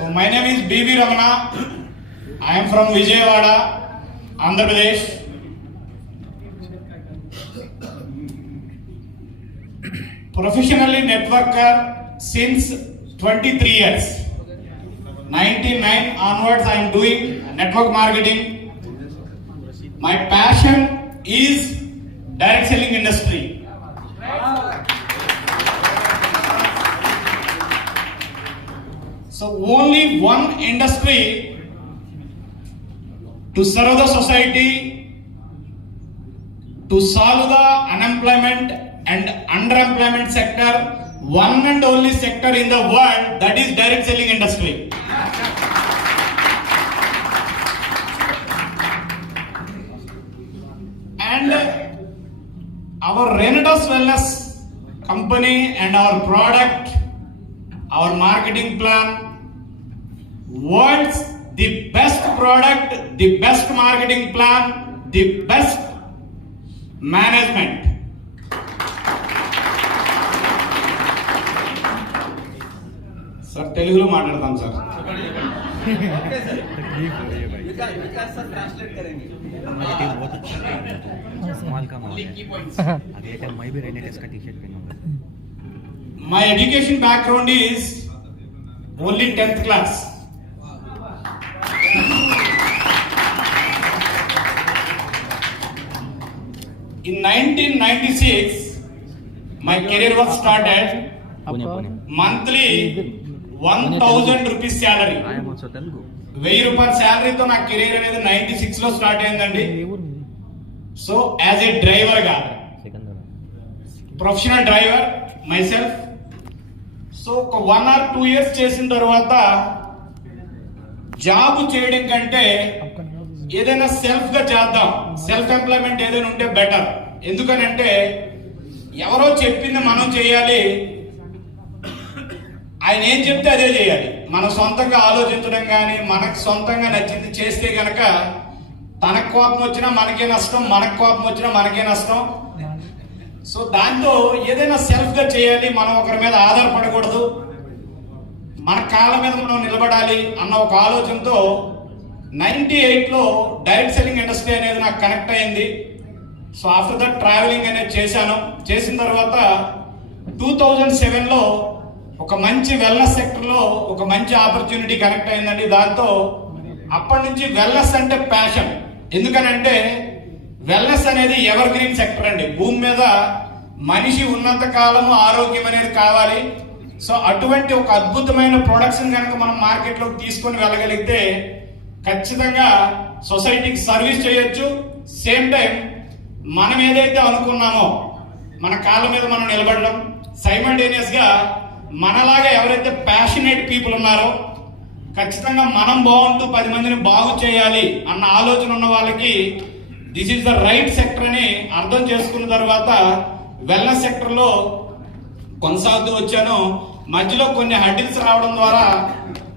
So my name is B.V. Ramana. I am from Vijayawada, Andhra Pradesh. Professionally networker since 23 years. 99 onwards I am doing network marketing. My passion is direct selling industry. So only one industry to serve the society, to solve the unemployment and underemployment sector, one and only sector in the world, that is direct selling industry. And our Renatus Wellness company and our product, our marketing plan, world's the best product, the best marketing plan, the best management. Sir, Telugu lo maatladam sir. Vikas sir translate करेंगे कमाल का माल अगले time मैं भी रेनेटेस का T-shirt पहनूंगा. My education background is only 10th class. In 1996, my career was started. Monthly 1,000 rupees salary. I am also Telugu. 1000 రూపాయల శాలరీతో నా career అనేది 96 లో స్టార్ట్ అయిందండి. సో యాజ్ ఏ డ్రైవర్ గా, professional driver my self. So ఒక 1 or 2 years చేసిన తర్వాత job చేయడం కంటే ఏదైనా సెల్ఫ్ గా చేద్దాం, సెల్ఫ్ ఎంప్లాయ్మెంట్ ఏదైనా ఉంటే బెటర్. ఎందుకనంటే ఎవరో చెప్పింది మనం చేయాలి, ఆయన ఏం చెప్తే అదే చేయాలి. మనం సొంతంగా ఆలోచించడం కానీ మనకు సొంతంగా నచ్చింది చేస్తే గనక తనకు కోపం వచ్చినా మనకే నష్టం, మనకు కోపం వచ్చినా మనకే నష్టం. సో దాంతో ఏదైనా సెల్ఫ్ గా చేయాలి, మనం ఒకరి మీద ఆధారపడకూడదు, మన కాళ్ళ మీద మనం నిలబడాలి అన్న ఒక ఆలోచనతో 98లో డైరెక్ట్ సెల్లింగ్ ఇండస్ట్రీ అనేది నాకు కనెక్ట్ అయింది. సో ఆఫ్టర్ దట్ ట్రావెలింగ్ అనేది చేశాను. చేసిన తర్వాత 2007లో ఒక మంచి వెల్నెస్ సెక్టర్లో ఒక మంచి ఆపర్చునిటీ కనెక్ట్ అయిందండి. దాంతో అప్పటి నుంచి వెల్నెస్ అంటే ప్యాషన్. ఎందుకనంటే వెల్నెస్ అనేది ఎవర్ గ్రీన్ సెక్టర్ అండి. భూమి మీద మనిషి ఉన్నంత కాలము ఆరోగ్యం అనేది కావాలి. సో అటువంటి ఒక అద్భుతమైన ప్రొడక్ట్స్ కనుక మనం మార్కెట్లోకి తీసుకొని వెళ్ళగలిగితే ఖచ్చితంగా సొసైటీకి సర్వీస్ చేయొచ్చు. సేమ్ టైం మనం ఏదైతే అనుకున్నామో మన కాళ్ళ మీద మనం నిలబడడం, సైమల్టేనియస్ గా మనలాగా ఎవరైతే ప్యాషనేట్ పీపుల్ ఉన్నారో ఖచ్చితంగా మనం బాగుంటూ 10 మందిని బాగు చేయాలి అన్న ఆలోచన ఉన్న వాళ్ళకి this is the right sector అని అర్థం చేసుకున్న తర్వాత వెల్నెస్ సెక్టర్ లో కొనసాగుతూ వచ్చాను. మధ్యలో కొన్ని హడిల్స్ రావడం ద్వారా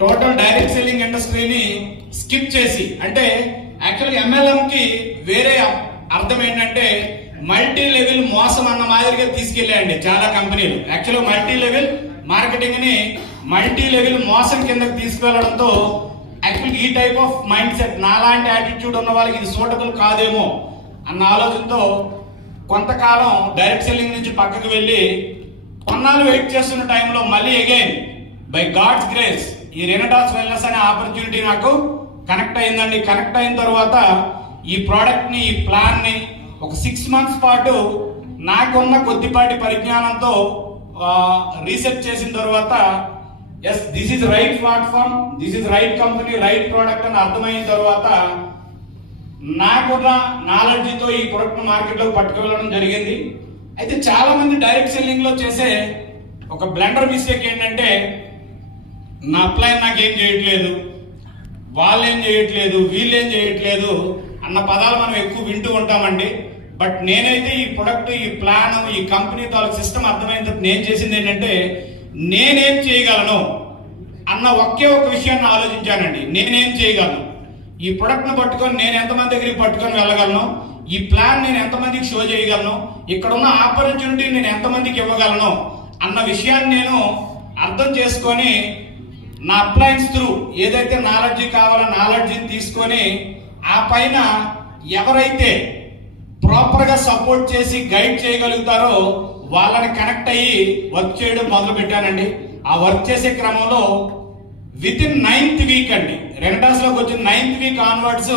టోటల్ డైరెక్ట్ సెల్లింగ్ ఇండస్ట్రీని స్కిప్ చేసి, అంటే యాక్చువల్గా ఎంఎల్ఎం కి వేరే అర్థం ఏంటంటే మల్టీ లెవెల్ మోసం అన్న మాదిరిగా తీసుకెళ్ళాయండి చాలా కంపెనీలు. యాక్చువల్గా మల్టీ లెవెల్ మార్కెటింగ్ ని మల్టీ లెవెల్ మోసం కిందకి తీసుకెళ్లడంతో యాక్చువల్గా ఈ టైప్ ఆఫ్ మైండ్ సెట్, నాలాంటి యాటిట్యూడ్ ఉన్న వాళ్ళకి ఇది సూటబుల్ కాదేమో అన్న ఆలోచనతో కొంతకాలం డైరెక్ట్ సెల్లింగ్ నుంచి పక్కకు వెళ్ళి కొన్నాళ్ళు వెయిట్ చేస్తున్న టైంలో మళ్ళీ అగైన్ బై గాడ్స్ గ్రేస్ ఈ రెనటాస్ వెల్నెస్ అనే ఆపర్చునిటీ నాకు కనెక్ట్ అయిందండి. కనెక్ట్ అయిన తర్వాత ఈ ప్రోడక్ట్ ని, ఈ ప్లాన్ ని ఒక 6 months పాటు నాకున్న కొద్దిపాటి పరిజ్ఞానంతో రీసెర్చ్ చేసిన తర్వాత yes this is right platform, this is right company, right product అని అర్థమైన తర్వాత నాకున్న నాలెడ్జ్తో ఈ ప్రొడక్ట్ మార్కెట్లోకి పట్టుకెళ్ళడం జరిగింది. అయితే చాలా మంది డైరెక్ట్ సెల్లింగ్ లో చేసే ఒక బ్లండర్ మిస్టేక్ ఏంటంటే నా అప్లైన్ నాకేం చేయట్లేదు, వాళ్ళేం చేయట్లేదు, వీళ్ళేం చేయట్లేదు అన్న పదాలు మనం ఎక్కువ వింటూ ఉంటామండి. బట్ నేనైతే ఈ ప్రొడక్ట్, ఈ ప్లాన్, ఈ కంపెనీ తాలూకు సిస్టమ్ అర్థమైన తర్వాత నేను చేసింది ఏంటంటే నేనేం చేయగలను అన్న ఒకే ఒక విషయాన్ని ఆలోచించానండి. నేనేం చేయగలను, ఈ ప్రొడక్ట్ ను పట్టుకొని నేను ఎంతమంది దగ్గరికి పట్టుకొని వెళ్ళగలను, ఈ ప్లాన్ నేను ఎంతమందికి షో చేయగలను, ఇక్కడ ఉన్న ఆపర్చునిటీ నేను ఎంతమందికి ఇవ్వగలను అన్న విషయాన్ని నేను అర్థం చేసుకొని నా అప్లయన్స్ త్రూ ఏదైతే నాలెడ్జ్ కావాలో నాలెడ్జ్ని తీసుకొని ఆ పైన ఎవరైతే ప్రాపర్ గా సపోర్ట్ చేసి గైడ్ చేయగలుగుతారో వాళ్ళని కనెక్ట్ అయ్యి వర్క్ చేయడం మొదలు పెట్టానండి. ఆ వర్క్ చేసే క్రమంలో విత్ ఇన్ 9th వీక్ అండి, రెనటాస్ లోకి వచ్చిన 9th వీక్ ఆన్వర్డ్స్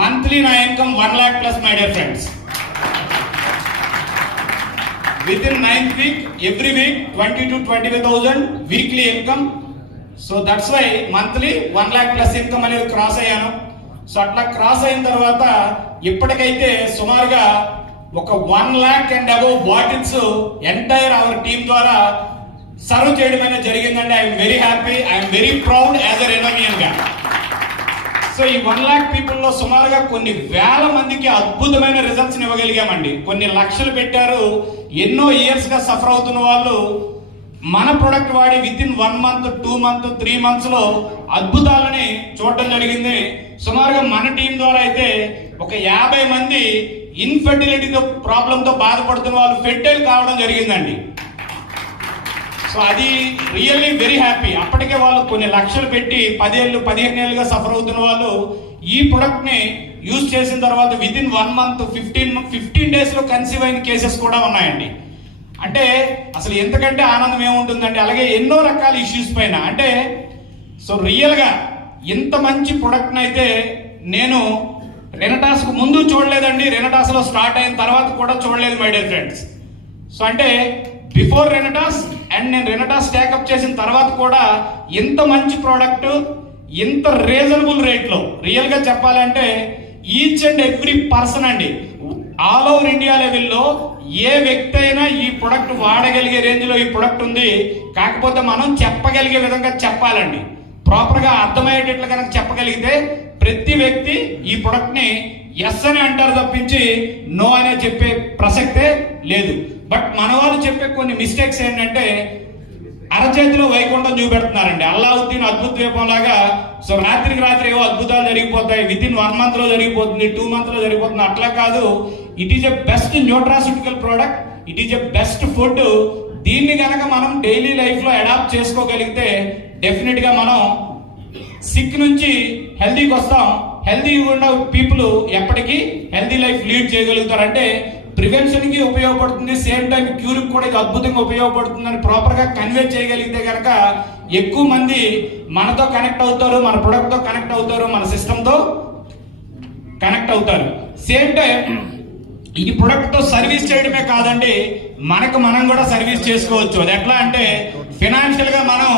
మంత్లీ నా income 1 lakh plus my dear friends. With in 9th week every week 20 to 25,000 weekly income. So that's why monthly 1 lakh plus income అనేది cross అయ్యాను. సో అట్లా cross అయిన తర్వాత ఇప్పటికైతే సుమారుగా ఒక 1 lakh and above bottles entire our team ద్వారా సర్వ్ చేయడం అనేది జరిగిందండి. I'm very happy, I'm very proud as a రెనోమియన్ గా. సో ఈ 1 lakh పీపుల్ లో సుమారుగా కొన్ని వేల మందికి అద్భుతమైన రిజల్ట్స్ ఇవ్వగలిగామండి. కొన్ని లక్షలు పెట్టారు, ఎన్నో ఇయర్స్ గా సఫర్ అవుతున్న వాళ్ళు మన ప్రొడక్ట్ వాడి with in 1 month, 2 months, 3 months లో అద్భుతాలని చూడటం జరిగింది. సుమారుగా మన టీం ద్వారా అయితే ఒక 50 మంది ఇన్ఫెర్టిలిటీ ప్రాబ్లంతో బాధపడుతున్న వాళ్ళు ఫెర్టైల్ కావడం జరిగిందండి. సో అది రియల్లీ వెరీ హ్యాపీ. అప్పటికే వాళ్ళు కొన్ని లక్షలు పెట్టి 10 ఏళ్ళు 15 ఏళ్ళుగా సఫర్ అవుతున్న వాళ్ళు ఈ ప్రొడక్ట్ ని యూజ్ చేసిన తర్వాత విత్ ఇన్ 1 month 15 days లో కన్సీవ్ అయిన కేసెస్ కూడా ఉన్నాయండి. అంటే అసలు ఎంతకంటే ఆనందం ఏముంటుందంటే, అలాగే ఎన్నో రకాల ఇష్యూస్ పైన అంటే సో రియల్ గా ఇంత మంచి ప్రొడక్ట్ అయితే నేను రెనటాస్ కు ముందు చూడలేదండి, రెనటాస్ లో స్టార్ట్ అయిన తర్వాత కూడా చూడలేదు మై డియర్ ఫ్రెండ్స్. సో అంటే బిఫోర్ రెనటాస్ అండ్ నేను రెనటాస్ టేకప్ చేసిన తర్వాత కూడా ఇంత మంచి ప్రోడక్ట్ ఇంత రీజనబుల్ రేట్ లో రియల్ గా చెప్పాలంటే ఈచ్ అండ్ ఎవ్రీ పర్సన్ అండి ఆల్ ఓవర్ ఇండియా లెవెల్లో ఏ వ్యక్తి అయినా ఈ ప్రొడక్ట్ వాడగలిగే రేంజ్ లో ఈ ప్రొడక్ట్ ఉంది. కాకపోతే మనం చెప్పగలిగే విధంగా చెప్పాలండి, ప్రాపర్ గా అర్థమయ్యేటట్లు కనుక చెప్పగలిగితే ప్రతి వ్యక్తి ఈ ప్రొడక్ట్ ని ఎస్ అని అంటారు తప్పించి నో అనే చెప్పే ప్రసక్తే లేదు. బట్ మన వాళ్ళు చెప్పే కొన్ని మిస్టేక్స్ ఏంటంటే అరచేతిలో వైకుంఠం చూపెడుతున్నారండి, అల్లావుద్దీన్ అద్భుత దీపం లాగా. సో రాత్రికి రాత్రి ఏవో అద్భుతాలు జరిగిపోతాయి, విత్ ఇన్ 1 month లో జరిగిపోతుంది, 2 months లో జరిగిపోతుంది. అట్లా కాదు, it is a best nutraceutical product, it is a best food. దీన్ని కనుక మనం డైలీ లైఫ్ లో అడాప్ట్ చేసుకోగలిగితే డెఫినెట్ గా మనం సిక్ నుంచి హెల్దీకి వస్తాం. హెల్దీ ఉన్న పీపుల్ ఎప్పటికీ హెల్దీ లైఫ్ లీడ్ చేయగలుగుతారు. అంటే ప్రివెన్షన్ కి ఉపయోగపడుతుంది, సేమ్ టైం క్యూర్ కి కూడా ఇది అద్భుతంగా ఉపయోగపడుతుందని ప్రాపర్ గా కన్వే చేయగలిగితే కనుక ఎక్కువ మంది మనతో కనెక్ట్ అవుతారు, మన ప్రొడక్ట్ తో కనెక్ట్ అవుతారు, మన సిస్టమ్ తో కనెక్ట్ అవుతారు. సేమ్ టైం ఈ ప్రొడక్ట్ తో సర్వీస్ చేయడమే కాదండి, మనకు మనం కూడా సర్వీస్ చేసుకోవచ్చు. అది ఎట్లా అంటే ఫైనాన్షియల్ గా మనం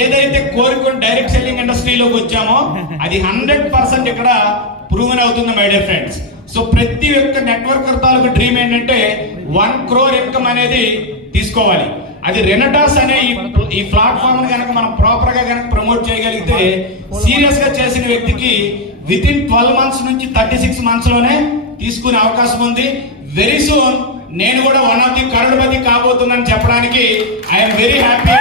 ఏదైతే కోరుకుని డైరెక్ట్ సెల్లింగ్ ఇండస్ట్రీలోకి వచ్చామో అది 100% ఇక్కడ ప్రూవెన్ అవుతుంది మై డియర్ ఫ్రెండ్స్. సో ప్రతి ఒక్క నెట్వర్కర్ తాలూకు డ్రీమ్ ఏంటంటే 1 crore ఇన్కమ్ అనేది తీసుకోవాలి. అది రెనటాస్ అనే ఈ ప్లాట్ఫామ్ కనుక మనం ప్రాపర్ గా కనుక ప్రమోట్ చేయగలిగితే సీరియస్ గా చేసిన వ్యక్తికి విత్ ఇన్ 12 months నుంచి 36 months లోనే తీసుకునే అవకాశం ఉంది. వెరీ సూన్ నేను కూడా 1 of the కరోడ్పతి కాబోతున్నాను చెప్పడానికి ఐఎమ్ వెరీ హ్యాపీ.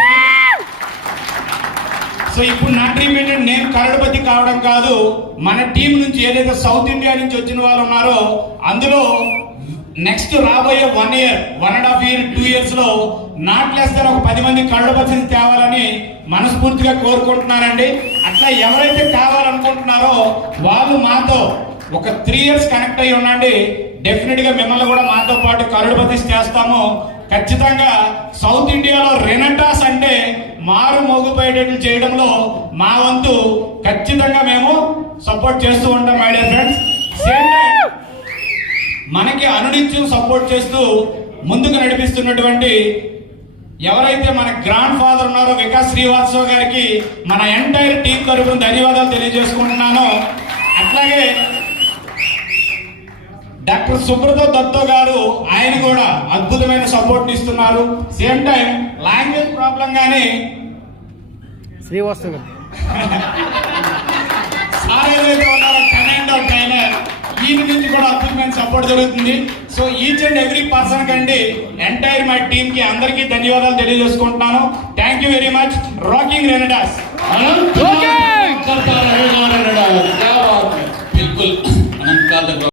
సో ఇప్పుడు నా డ్రీమ్ ఏంటంటే నేను కరోడ్పతి కావడం కాదు, మన టీం నుంచి ఏదైతే సౌత్ ఇండియా నుంచి వచ్చిన వాళ్ళు ఉన్నారో అందులో నెక్స్ట్ రాబోయే 1 year, 1.5 year, 2 years లో నాట్ లెస్ దాన్ ఒక 10 మంది కరోడ్పతిని తేవాలని మనస్ఫూర్తిగా కోరుకుంటున్నానండి. అట్లా ఎవరైతే కావాలనుకుంటున్నారో వాళ్ళు మాతో ఒక 3 years కనెక్ట్ అయ్యి ఉండండి. డెఫినెట్ గా మిమ్మల్ని కూడా మాతో పాటు కరోడ్పతి చేస్తాము. ఖచ్చితంగా సౌత్ ఇండియాలో రెనటాస్ అంటే మారు మోగిపోయేటట్లు చేయడంలో మా వంతు ఖచ్చితంగా మేము సపోర్ట్ చేస్తూ ఉంటాం my dear friends. Same time మనకి అనునిత్యం సపోర్ట్ చేస్తూ ముందుకు నడిపిస్తున్నటువంటి ఎవరైతే మన గ్రాండ్ ఫాదర్ ఉన్నారో వికాస్ శ్రీవాత్సవ్ గారికి మన ఎంటైర్ టీం తరఫున ధన్యవాదాలు తెలియజేసుకుంటున్నాను. అట్లాగే డాక్టర్ సుబ్రతో దత్తో గారు, ఆయన కూడా అద్భుతమైన సపోర్ట్ ఇస్తున్నారు. సేమ్ టైం లాంగ్వేజ్ ప్రాబ్లం కానీ శ్రీవాస్తవ్ సార్ ఏదైతే ఉన్నారో కమాండ్ ఆఫ్ ట్రైనర్, ఈయన నుంచి కూడా అద్భుతమైన సపోర్ట్ జరుగుతుంది. So each and every person కండి ఎంటైర్ మై టీమ్ కి అందరికీ ధన్యవాదాలు తెలియజేసుకుంటున్నాను. Thank you very much. Rocking Renatus. बिल्कुल